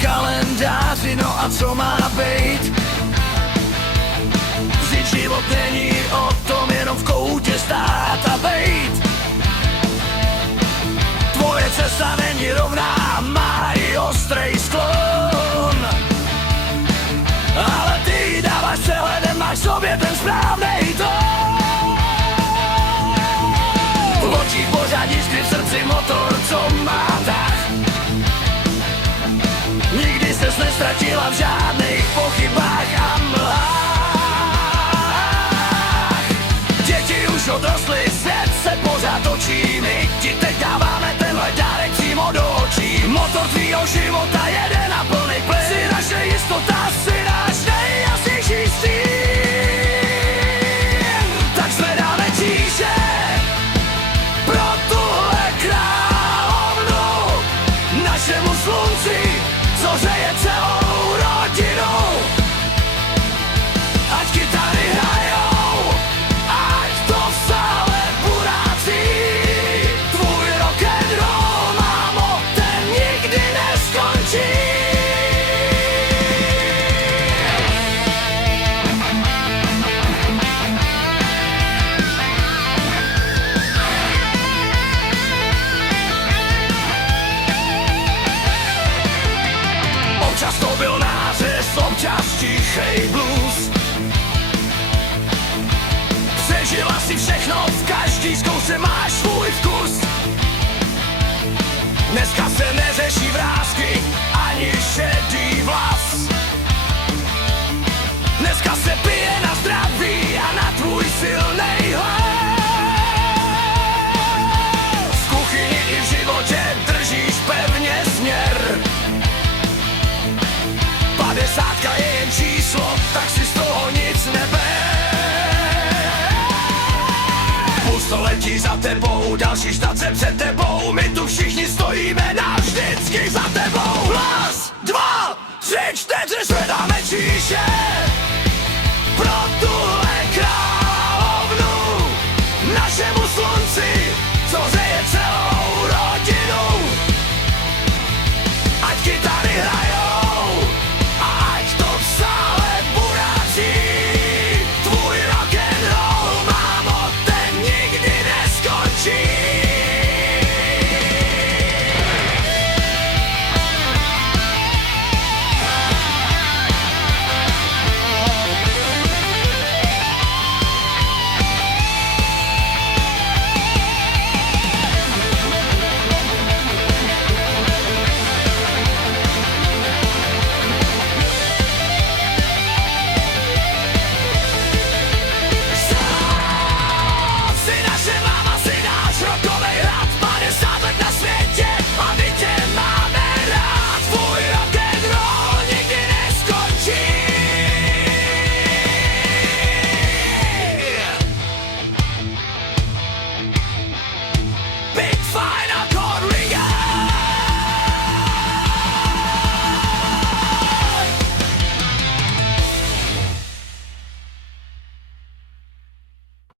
Kalendáři, no a co má být? Vždyť život není o tom jenom v koutě stát a bejt. Tvoje cesta není rovná, má i ostrej sklon. Ale ty dáváš přehledem, máš sobě ten správnej tón. V očích pořád jiskry, v srdci motor, co má tah. Nikdy ses nestratila v žádných pochybách a mlhách. Děti už odrostly, svět se pořád točí. My ti teď dáváme tenhle dárek přímo do očí. Motor tvýho života jede na plný plyn. Jsi naše jistota, jsi náš nejjasnější stín. Tak zvedáme tíže pro tuhle královnu, našemu slunci, co hřeje celou rodinu. Ať kytary hrajou, ať to v sále burácí. Tvůj rock'n'roll, mámo, ten nikdy neskončí. Občas to byl nářez, občas tichej blues. Přežila si všechno, v každý zkoušce máš svůj vkus. Dneska se neřeší vrásky, ani šedý vlas. Dneska se pije na zdraví a na tvůj silnej hlas. V kuchyni i v životě držíš pevně směr. 50 je jen číslo, tak si z toho nic neber. Půl století za tebou, další štace před tebou. My tu všichni stojíme navždycky za tebou. Hlas!